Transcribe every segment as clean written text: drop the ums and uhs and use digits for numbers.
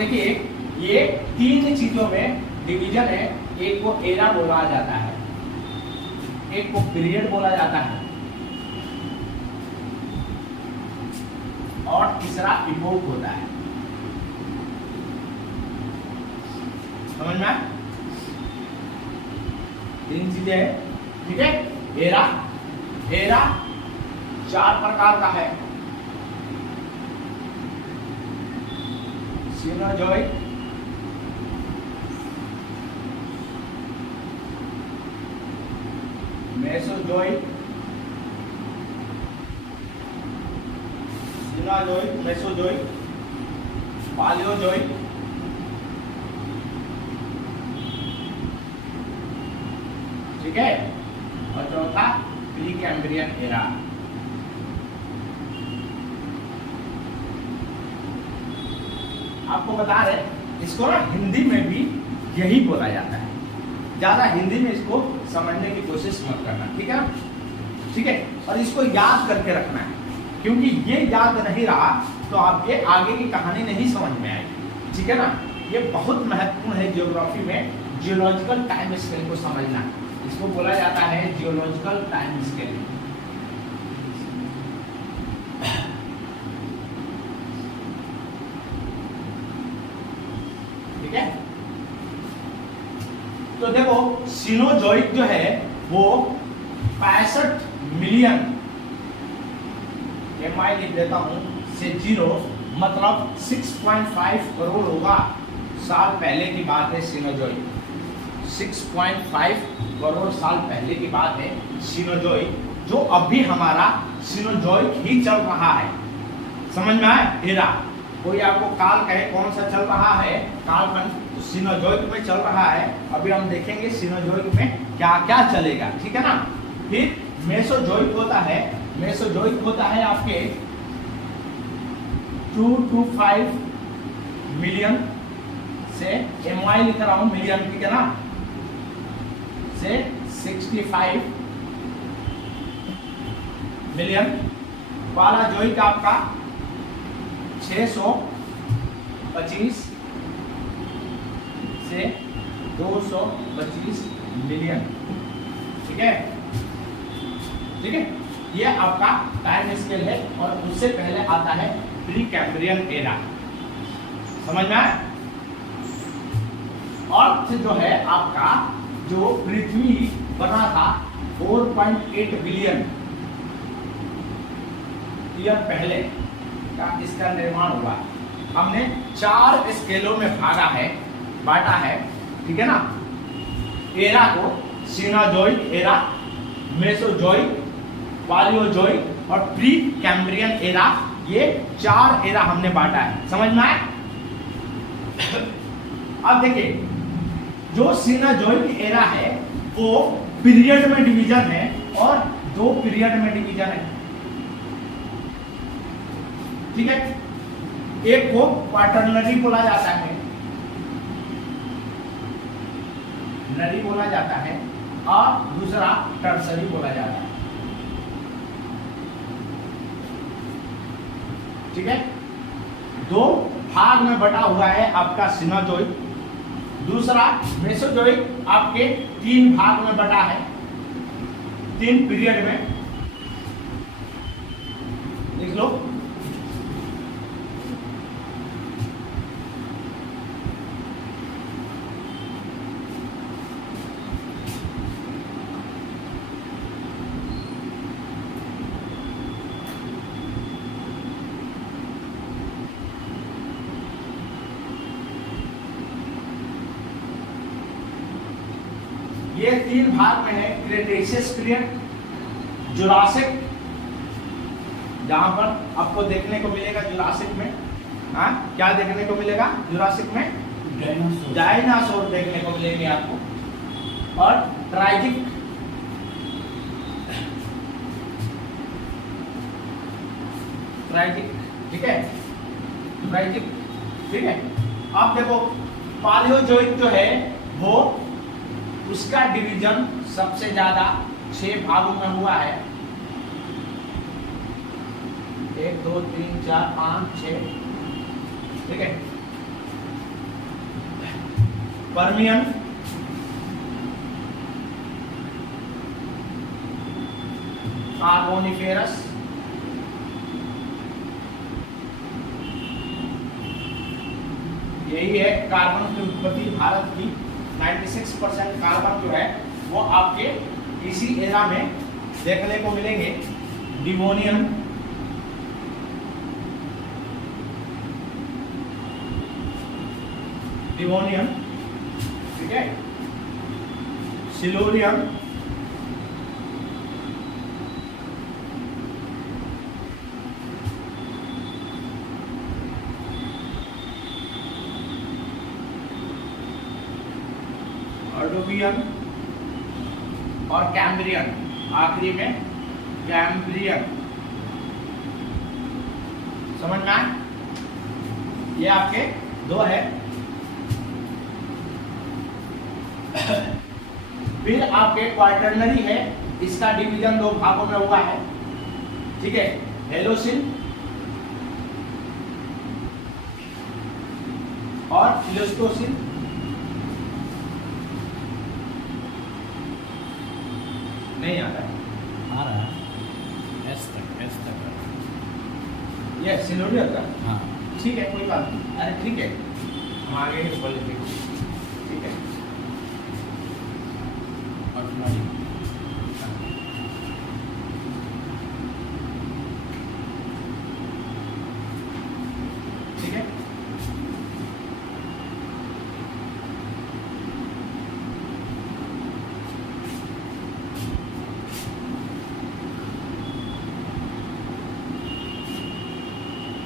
देखिए ये तीन चीजों में डिवीजन है। एक को एरा बोला जाता है, एक को पीरियड बोला जाता है, और तीसरा इपोक होता है। समझ में आया? तीन चीजें हैं, ठीक है। एरा चार प्रकार का है। सिनोजॉइक, मेसोजॉइक, सिनोजॉइक, मेसोजॉइक, पालियोजॉइक, ठीक है। और चौथा प्रीकैम्ब्रियन एरा। आपको बता रहे इसको ना हिंदी में भी यही बोला जाता है, ज्यादा हिंदी में इसको समझने की कोशिश मत करना, ठीक है ना? ठीक है। और इसको याद करके रखना है, क्योंकि ये याद नहीं रहा तो आपके आगे की कहानी नहीं समझ में आएगी, ठीक है ना? ये बहुत महत्वपूर्ण है ज्योग्राफी में, जियोलॉजिकल टाइम स्केल को समझना। इसको बोला जाता है जियोलॉजिकल टाइम स्केल। ठीक है। तो देखो सिनोजॉइक जो है वो 65 मिलियन, MI लिख देता हूं, से 0 मतलब 6.5 करोड़ होगा साल पहले की बात है। सिनोजॉइक 6.5 करोड़ साल पहले की बात है। सिनोजॉइक जो अभी हमारा सिनोजॉइक ही चल रहा है। समझ में आया? एरा कोई आपको काल कहे कौन सा चल रहा है, कालखंड, तो सिनोजॉइक में चल रहा है। अभी हम देखेंगे सिनोजॉइक में क्या क्या चलेगा, ठीक है ना? फिर मेसोजॉइक होता है। मेसोजॉइक होता है आपके 2 to 5 मिलियन से, MI लिख रहा हूं मिलियन, ठीक है ना, से 65 मिलियन। पालाजॉइक आपका 625 से 225 मिलियन, ठीक है। ठीक है, ये आपका टाइम स्केल है। और उससे पहले आता है प्रीकैम्ब्रियन एरा। समझ में आया? अर्थ जो है आपका, जो पृथ्वी बना था 4.8 बिलियन ईयर पहले का इसका निर्माण हुआ। हमने 4 स्केलों में बांटा है, ठीक है ना? एरा को सिनोजॉइक एरा, मेसोजॉइक, पालियोजॉइक और प्रीकैम्ब्रियन एरा, ये 4 एरा हमने बांटा है। समझ में आया? अब देखिए जो सिनोजॉइक एरा है वो पीरियड में डिवीजन है और 2 पीरियड में डिवीजन है, ठीक है। एक को क्वाटरनरी बोला जाता है, नरी बोला जाता है, और दूसरा टर्सरी बोला जाता है, ठीक है। 2 भाग में बटा हुआ है आपका सिनोजॉइक। दूसरा मेसोजॉइक आपके 3 भाग में बटा है, 3 पीरियड में। लिख लो। ये 3 भाग में है। क्रेटेशियस पीरियड, जुरासिक, जहां पर आपको देखने को मिलेगा जुरासिक में, हाँ क्या देखने को मिलेगा जुरासिक में? डायनासोर देखने को मिलेंगे आपको। और ट्राइजिक, ठीक है, ट्राइजिक, ठीक है। अब देखो पालियोजॉइक जो है वो, उसका डिवीजन सबसे ज्यादा 6 भागों में हुआ है। 1 2 3 4 5 6, ठीक है। पर्मियन, कार्बोनिफेरस, यही है कार्बन की उत्पत्ति भारत की। 96% कार्बन जो है वो आपके इसी एरा में देखने को मिलेंगे। डिवोनियम, डिवोनियम, ठीक है, सिलोनियम, ऑर्डोवियन और कैम्ब्रियन, आखिरी में कैम्ब्रियन। समझ में आए? ये आपके दो है। फिर आपके क्वार्टरनरी है, इसका डिवीजन दो भागों में हुआ है, ठीक है, हेलोसिन और प्लेस्टोसिन। नहीं आता है, आ रहा है एस तक ये सिलोनियर का। हाँ ठीक है, कोई बात नहीं, अरे ठीक है, हम आगे ही बोल लेते, ठीक है। ऑटोमेटिक ठीक है,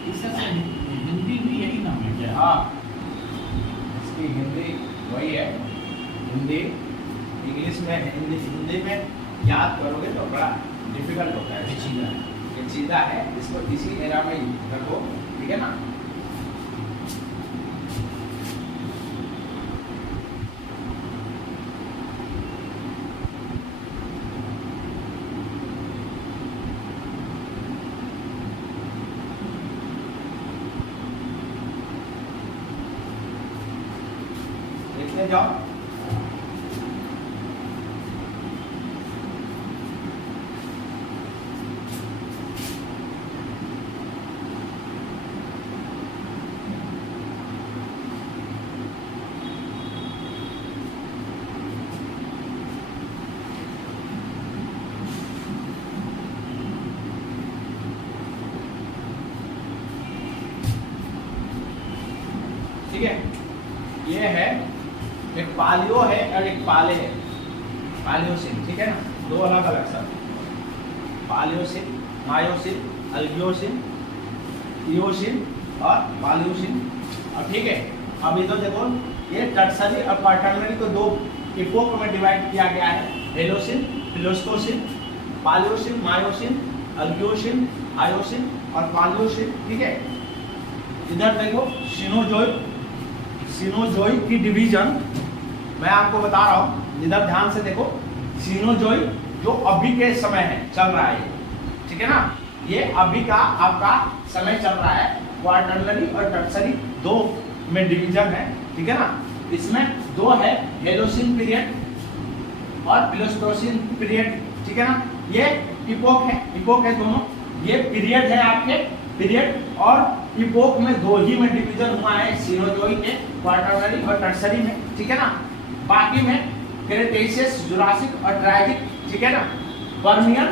इसका हिंदी भी यही नाम है क्या? हाँ, इसकी हिंदी वही है, हिंदी। इंग्लिश में हिंदी में याद करोगे तो बड़ा डिफिकल्ट होता है, पेचीदा है। ये चीज़ा है, इसको इसी एरा में रखो, ठीक है ना। देखते जाओ, ठीक है। ये है, एक पालियो है और एक पाले है, पालियोसिन, ठीक है ना, दो अलग अलग शब्द, पालियोसिन, मायोसिन, अल्गियोसिन, इयोसिन और पालियोसिन। अब ठीक है, अब इधर देखो, ये टर्सरी और क्वार्टरनरी को दो इपोक में डिवाइड किया गया है, हेलोसिन, प्लेस्टोसिन, पालियोसिन, मायोसिन, अल्गियोसिन, आयोसिन और पालियोसिन, ठीक है। इधर देखो सिनोजोइक, सिनोजोइक की डिवीजन मैं आपको बता रहा हूँ, इधर ध्यान से देखो। सिनोजोइक जो अभी के समय है, चल रहा है, ठीक है ना, ये अभी का आपका समय चल रहा है। क्वार्टरनरी और टर्सरी दो में डिवीजन है, ठीक है ना। इसमें दो है, हेलोसिन पीरियड और प्लेस्टोसिन पीरियड, ठीक है ना। ये इपोक है दोनों, ये पीरियड है आपके, पीरियड और इपोक में दो ही में डिवीजन हुआ है, सिनोजोइक के, क्वार्टरनरी और टर्सरी में, ठीक है ना। बाकी में क्रेटेशियस, जुरासिक और ट्रायजिक, ठीक है ना। पर्मियन,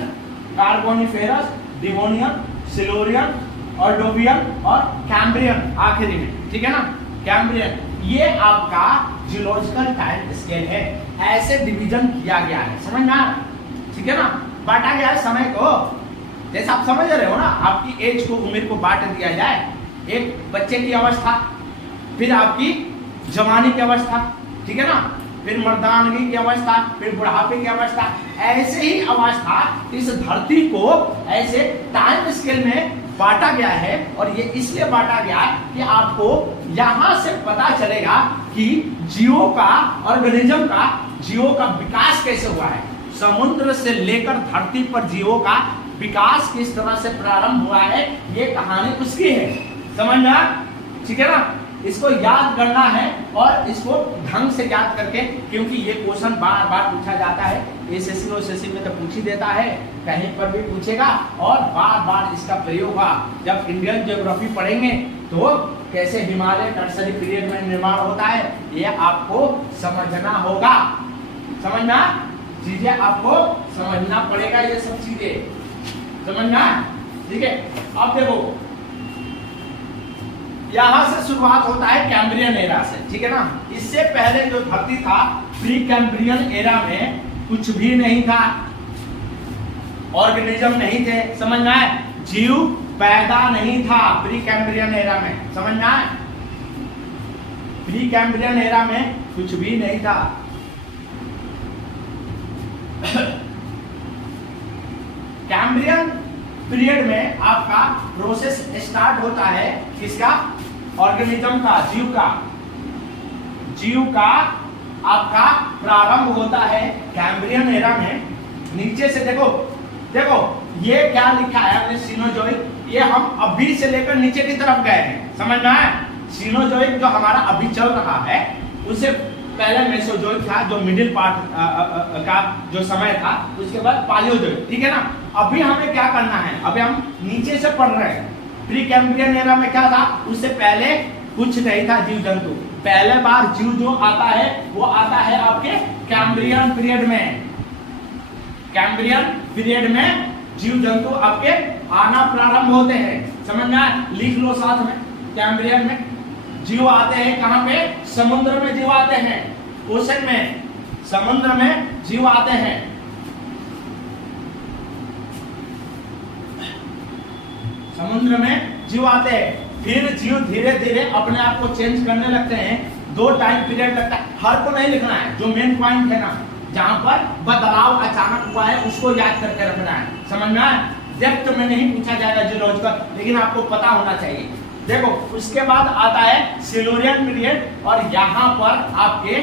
कार्बोनिफेरस, डिवोनियन, सिलोरियन, ऑर्डोवियन और कैम्ब्रियन आखिरी में, ठीक है ना, कैम्ब्रियन। ये आपका जियोलॉजिकल टाइम स्केल है, ऐसे डिवीजन किया गया है, समझ में आया, ठीक है ना। बांटा गया है समय को, जैसे आप समझ रहे हो ना, आपकी एज को, उम्र को बांट दिया जाए, एक बच्चे की अवस्था, फिर आपकी जवानी की अवस्था, ठीक है ना, फिर मर्दानगी की अवस्था, फिर बुढ़ापे की अवस्था, ऐसे ही अवस्था इस धरती को ऐसे टाइम स्केल में बांटा गया है। और ये इसलिए बांटा गया कि आपको यहां से पता चलेगा कि जीवों का, ऑर्गेनिज्म का, जीवों का विकास कैसे हुआ है। समुद्र से लेकर धरती पर जीवों का विकास किस तरह से प्रारंभ हुआ है, ये कहानी उसकी है, समझ में, ठीक है ना। इसको याद करना है और इसको ढंग से याद करके, क्योंकि ये क्वेश्चन बार बार पूछा जाता है, एसएससी और एसएससी में तो पूछ ही देता है, कहीं पर भी पूछेगा और बार बार इसका प्रयोग होगा। जब इंडियन ज्योग्राफी पढ़ेंगे तो कैसे हिमालय टर्सरी पीरियड में निर्माण होता है ये आपको समझना होगा। समझना चीजें आपको समझना पड़ेगा, ये सब चीजें समझना, ठीक है। अब देखो यहां से शुरुआत होता है कैम्ब्रियन एरा से, ठीक है ना। इससे पहले जो धरती था प्री कैम्ब्रियन एरा में कुछ भी नहीं था, ऑर्गेनिज्म नहीं थे, समझना है, जीव पैदा नहीं था प्री कैम्ब्रियन एरा में, समझना है। प्री कैम्ब्रियन एरा में कुछ भी नहीं था। कैम्ब्रियन पीरियड में आपका प्रोसेस स्टार्ट होता है किसका, ऑर्गेनिज्म का, जीव का आपका प्रारंभ होता है कैम्ब्रियन एरा में। नीचे से देखो ये क्या लिखा है हमने, सीनोजोइक, ये हम अभी से लेकर नीचे की तरफ गए हैं, समझना है। सीनोजोइक जो हमारा अभी चल रहा है उससे पहले मेसोजोइक था, जो मिडिल पार्ट का जो समय था, उसके बाद पालियोजोइक, ठीक है ना। अभी हमें क्या करना है, अभी हम नीचे से पढ़ रहे हैं। प्री कैम्ब्रियन एरा में क्या था, उससे पहले कुछ नहीं था जीव जंतु। पहले बार जीव जो आता है वो आता है आपके कैम्ब्रियन पीरियड में। कैम्ब्रियन पीरियड में जीव जंतु आपके आना प्रारंभ होते हैं, समझना, लिख लो साथ में। कैम्ब्रियन में जीव आते हैं, कहां पे, समुद्र में जीव आते हैं, ओशन में, समुद्र में जीव आते हैं। समुद्र में जीव आते हैं, फिर जीव धीरे धीरे अपने आप को चेंज करने लगते हैं। 2 टाइम पीरियड लगता है, हर को नहीं लिखना है, जो मेन पॉइंट है ना, जहां पर बदलाव अचानक हुआ है उसको याद करके रखना है, समझना है। डेप्थ में नहीं पूछा जाएगा जियोलॉजिकल, लेकिन आपको पता होना चाहिए। देखो उसके बाद आता है सिल्यूरियन पीरियड, और यहाँ पर आपके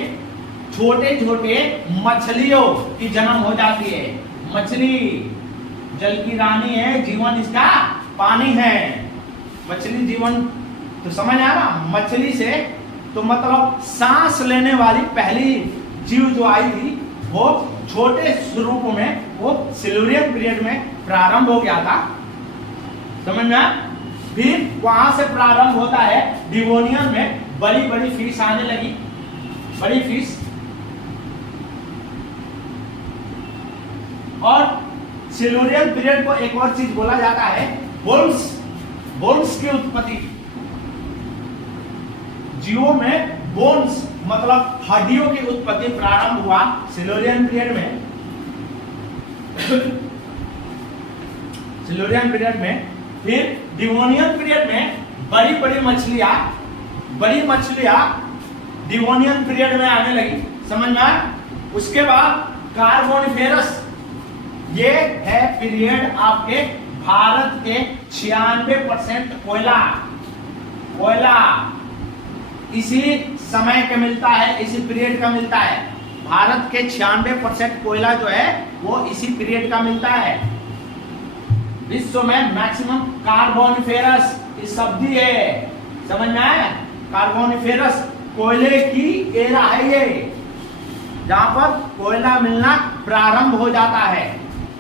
छोटे छोटे मछलियों की जन्म हो जाती है। मछली जल की रानी है, जीवन इसका पानी है। मछली जीवन तो समझ आया ना, मछली से तो मतलब सांस लेने वाली पहली जीव जो आई थी वो छोटे स्वरूप में वो सिल्यूरियन पीरियड में प्रारंभ हो गया था, समझ में। फिर वहां से प्रारंभ होता है डिवोनियन में, बड़ी बड़ी फिश आने लगी, बड़ी फिश। और सिल्यूरियन पीरियड को एक और चीज बोला जाता है, बोन्स की उत्पत्ति। जीवों में बोन्स मतलब हड्डियों की उत्पत्ति प्रारंभ हुआ सिल्यूरियन पीरियड में। सिल्यूरियन पीरियड में, फिर डिवोनियन पीरियड में बड़ी बड़ी मछलियां डिवोनियन पीरियड में आने लगी, समझ में आया। उसके बाद कार्बोनिफेरस, ये है पीरियड आपके भारत के 96% कोयला इसी समय का मिलता है, इसी पीरियड का मिलता है। भारत के 96% कोयला जो है वो इसी पीरियड का मिलता है। विश्व में मैक्सिमम कार्बोनिफेरस इस शब्द है, समझ में आया। कार्बोनिफेरस कोयले की एरा है ये, जहां पर कोयला मिलना प्रारंभ हो जाता है।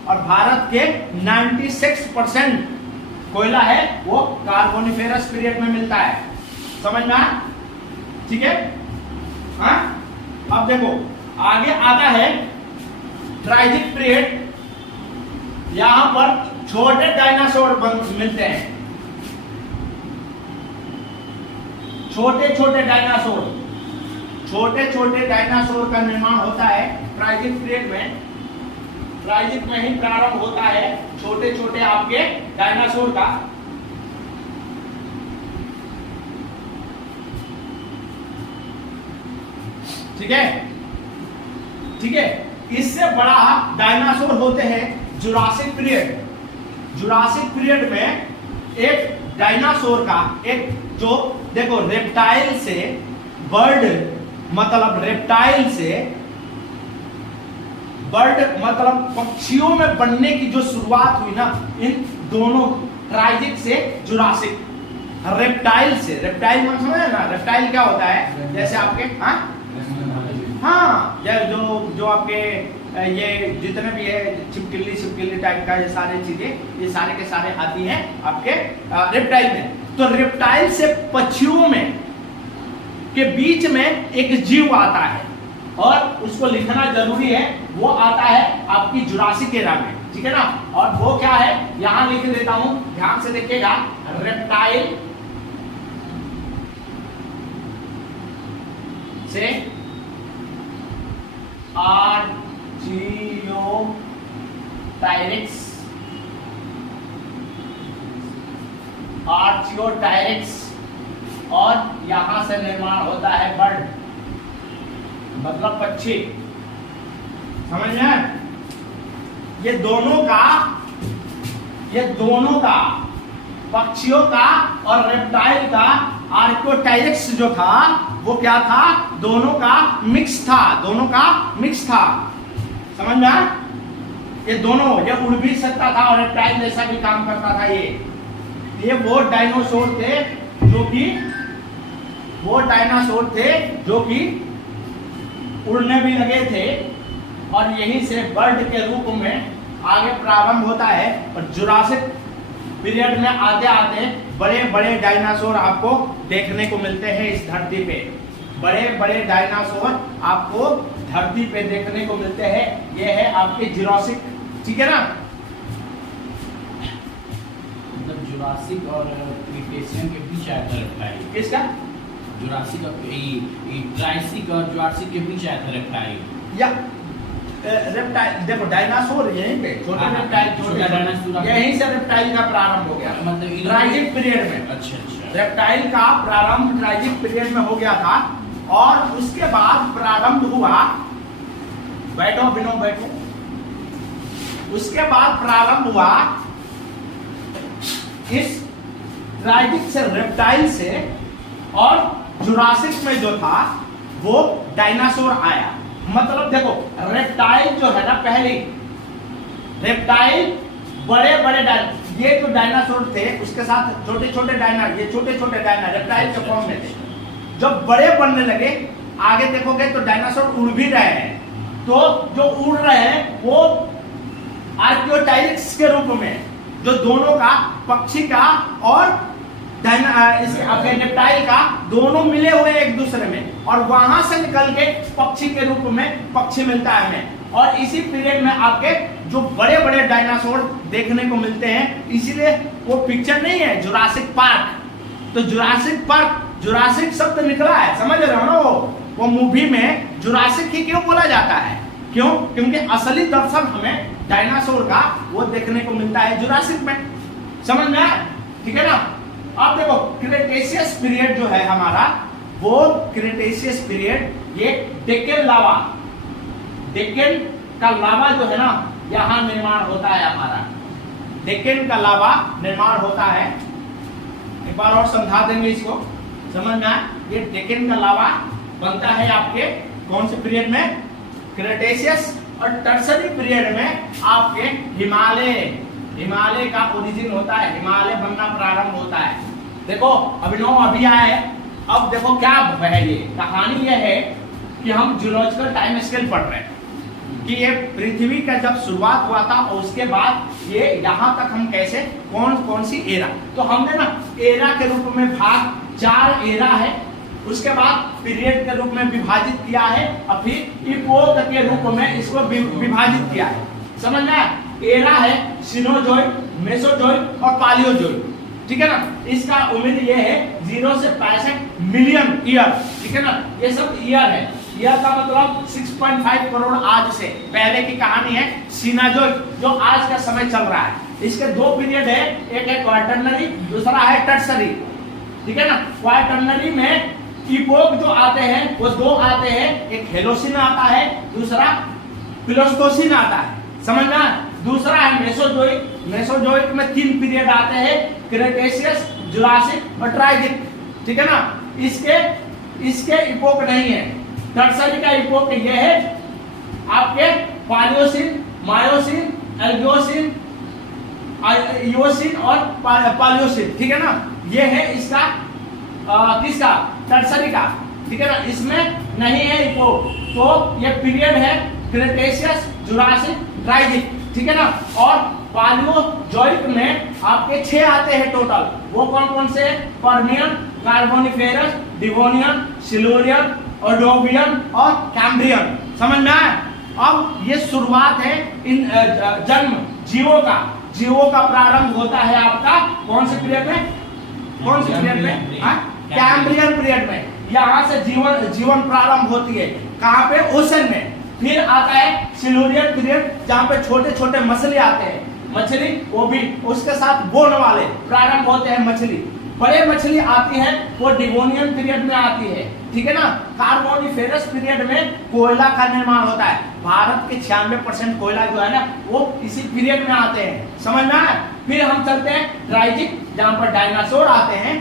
और भारत के 96% कोयला है वो कार्बोनिफेरस पीरियड में मिलता है, समझ में आया, ठीक है। हाँ, अब देखो आगे आता है ट्राइजिक पीरियड। यहां पर छोटे डायनासोर मिलते हैं, छोटे छोटे डायनासोर का निर्माण होता है ट्राइजिक पीरियड में। ट्राइजिक में ही प्रारंभ होता है छोटे छोटे आपके डायनासोर का। ठीक है। इससे बड़ा डायनासोर होते हैं जुरासिक पीरियड में एक डायनासोर का एक जो देखो रेप्टाइल से बर्ड मतलब पक्षियों में बनने की जो शुरुआत हुई ना, इन दोनों ट्राइजिक से जुरासिक, रेप्टाइल से। रेप्टाइल मतलब समझ ना, रेप्टाइल क्या होता है, जैसे आपके हाँ जो आपके ये जितने भी है छिपकली छिपकली टाइप का, ये सारी चीजें ये सारे के सारे आती हैं आपके रेप्टाइल में। तो रेप्टाइल से पक्षियों में के बीच में एक जीव आता है और उसको लिखना जरूरी है, वो आता है आपकी जुरासिक एरा में, ठीक है ना। और वो क्या है, यहां लिख देता हूं, ध्यान से देखिएगा। रेप्टाइल से आर्चियोटायरिक्स और यहां से निर्माण होता है बर्ड, मतलब पक्षी। समझ में? ये दोनों का पक्षियों का और रेप्टाइल का आर्चियोटायरिक्स जो था वो क्या था, दोनों का मिक्स था। समझ में आया? ये दोनों, ये उड़ भी सकता था और रेप्टाइल जैसा भी काम करता था। ये वो डायनासोर थे जो कि उड़ने भी लगे थे और यहीं से बर्ड के रूप में आगे प्रारंभ होता है। और जुरासिक पीरियड में आते आते बड़े बड़े डायनासोर आपको देखने को मिलते हैं इस धरती पे। बड़े बड़े डायनासोर आपको धरती पे देखने को मिलते हैं। ये है आपके जुरासिक, ठीक है ना। मतलब जुरासिक और क्रीटेशियन के बीच आया था रेप्टाइल। किसका? जुरासिक और ट्राइसिक और जुरासिक के बीच आया था रेप्टाइल। या रेप्टाइल देखो, डायनासोर यहीं पे छोटे रेप्टाइल, छोटे डायनासोर, यहीं से रेप्टाइल का प्रारंभ हो गया, मतलब ट्राइजिक पीरियड में। अच्छा। रेप्टाइल का प्रारंभ ट्राइजिक पीरियड में हो गया था और उसके बाद प्रारंभ हुआ, बैठो, उसके बाद प्रारंभ हुआ इस ट्राइजिक से, रेप्टाइल से, और जुरासिक में जो था वो डायनासोर आया। मतलब देखो, रेप्टाइल जो है ना, पहले रेप्टाइल बड़े बड़े ये जो डायनासोर थे उसके साथ छोटे छोटे डायना रेप्टाइल के फॉर्म में थे। जब बड़े बनने लगे, आगे देखोगे तो डायनासोर उड़ भी रहे हैं। तो जो उड़ रहे हैं वो आर्कियोटाइरिक्स के रूप में, जो दोनों का, पक्षी का और रेप्टाइल का, दोनों मिले हुए एक दूसरे में, और वहां से निकल के पक्षी के रूप में पक्षी मिलता है हमें। और इसी पीरियड में आपके जो बड़े बड़े डायनासोर देखने को मिलते हैं, इसीलिए वो पिक्चर नहीं है जुरासिक पार्क। तो जुरासिक शब्द निकला है, समझ रहे हो ना। वो मूवी में जुरासिक ही क्यों बोला जाता है, क्यों? क्योंकि असली दर्शन हमें डायनासोर का वो देखने को मिलता है जुरासिक में। समझ में आया? ठीक है ना। अब देखो, क्रेटेशियस पीरियड जो है हमारा, वो क्रेटेशियस पीरियड, ये डेक्कन का लावा जो है ना, यहां निर्माण होता है हमारा। डेक्कन का लावा निर्माण होता है, एक बार और समझा देंगे इसको, समझ में आए। ये डेक्कन का लावा बनता है आपके कौन से पीरियड में, क्रेटेशियस। और टर्सरी पीरियड में आपके हिमालय का ओरिजिन होता है, हिमालय बनना प्रारंभ होता है। देखो अभिनव अभी आए, अब देखो क्या है, ये कहानी ये है कि हम जियोलॉजिकल टाइम स्केल पढ़ रहे हैं कि ये पृथ्वी का जब शुरुआत हुआ था और उसके बाद ये यहाँ तक हम कैसे, कौन सी एरा। तो हमने ना एरा के रूप में भाग 4 एरा है, उसके बाद पीरियड के रूप में विभाजित किया है, और फिर इपोक के रूप में इसको विभाजित किया है। समझ में आया? एरा है सिनोजोइक, मेसोजोइक और पालियोजोइक, ठीक है ना। इसका उम्र ये है 0 से 65 मिलियन ईयर, ठीक है ना। ये सब ईयर है, ईयर का मतलब 6.5 करोड़ आज से पहले की कहानी है। सिनोजोइक जो आज का समय चल रहा है, इसके 2 पीरियड है, एक है क्वार्टरनरी, दूसरा है टर्सरी, ठीक है ना। क्वार्टरनरी में इपोक जो आते हैं वो 2 आते हैं, एक हेलोसिन आता है, दूसरा प्लेइस्टोसिन आता है। समझ में? दूसरा है मेसोजोइक में 3 पीरियड आते हैं, क्रेटेशियस, जुरासिक और ट्राइजिक, ठीक है ना। इसके इपोक नहीं है। टर्सरी का इपोक ये है आपके पालियोसिन, मायोसिन, एल्गियोसिन, इओसिन और पालियोसिन, ठीक है ना। ये है इसका किसका, टर्सरी का, ठीक है ना, इसमें नहीं है इको, तो ये पीरियड है क्रेटेशियस, जुरासिक, ट्राइजिक, ठीक है ना। और पालियोजोइक में आपके 6 आते हैं टोटल, वो कौन कौन से हैं, पर्मियन, कार्बोनिफेरस, डिवोनियन, सिल्यूरियन, ओडोवियन और कैम्ब्रियन। समझ में आया। अब ये शुरुआत है इन जन्म जीवों का, जीवों का प्रारंभ होता है आपका कौन से पीरियड में, कौन से पीरियड में, कैम्ब्रियन पीरियड में। यहाँ से जीवन प्रारंभ होती है, कहाँ पे, ओशन में। फिर आता है सिल्यूरियन पीरियड, जहाँ पे छोटे छोटे मछली आते हैं, मछली वो भी उसके साथ बोन वाले प्रारंभ होते हैं मछली। बड़े मछली आती है वो डिवोनियन पीरियड में आती है, ठीक है ना। कार्बोनिफेरस पीरियड में कोयला का निर्माण होता है, भारत के 96% कोयला जो है ना वो इसी पीरियड में आते हैं। समझ में आया। फिर हम चलते हैं ट्राइजिक, जहाँ पर डायनासोर आते हैं,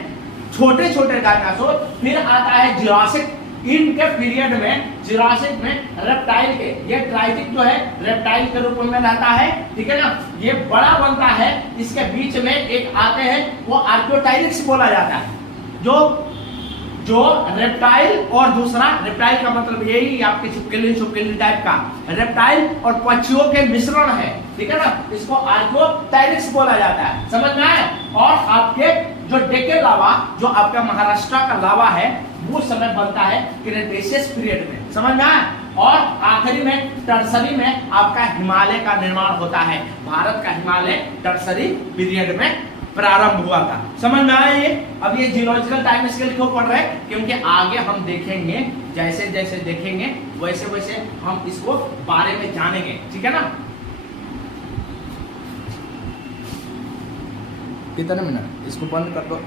छोटे छोटे डायनासोर। फिर आता है जुरासिक, इनके पीरियड में, जुरासिक में रेप्टाइल के, ये ट्राइजिक जो है रेप्टाइल के रूप में रहता है, ठीक है ना। ये बड़ा बनता है, इसके बीच में एक आते हैं वो आर्कियोटाइलिक्स बोला जाता है, जो रेप्टाइल, और दूसरा रेप्टाइल का मतलब यही आपके छुपकली टाइप का, रेप्टाइल और पक्षियों के मिश्रण है, ठीक है ना, इसको आर्कियोटाइलिक्स बोला जाता है। समझ में आया। और आपके जो डेके लावा, जो आपका महाराष्ट्र का लावा है, वो समय बनता है क्रेटेशियस पीरियड में। समझ में आया। और आखिरी में टर्सरी में आपका हिमालय का निर्माण होता है, भारत का हिमालय टर्सरी पीरियड में प्रारंभ हुआ था। समझ में आया ये। अब ये जियोलॉजिकल टाइम स्केल क्यों पढ़ रहे हैं, क्योंकि आगे हम देखेंगे, जैसे जैसे देखेंगे वैसे वैसे हम इसको बारे में जानेंगे, ठीक है ना। कितने मिनट, इसको बंद कर दो।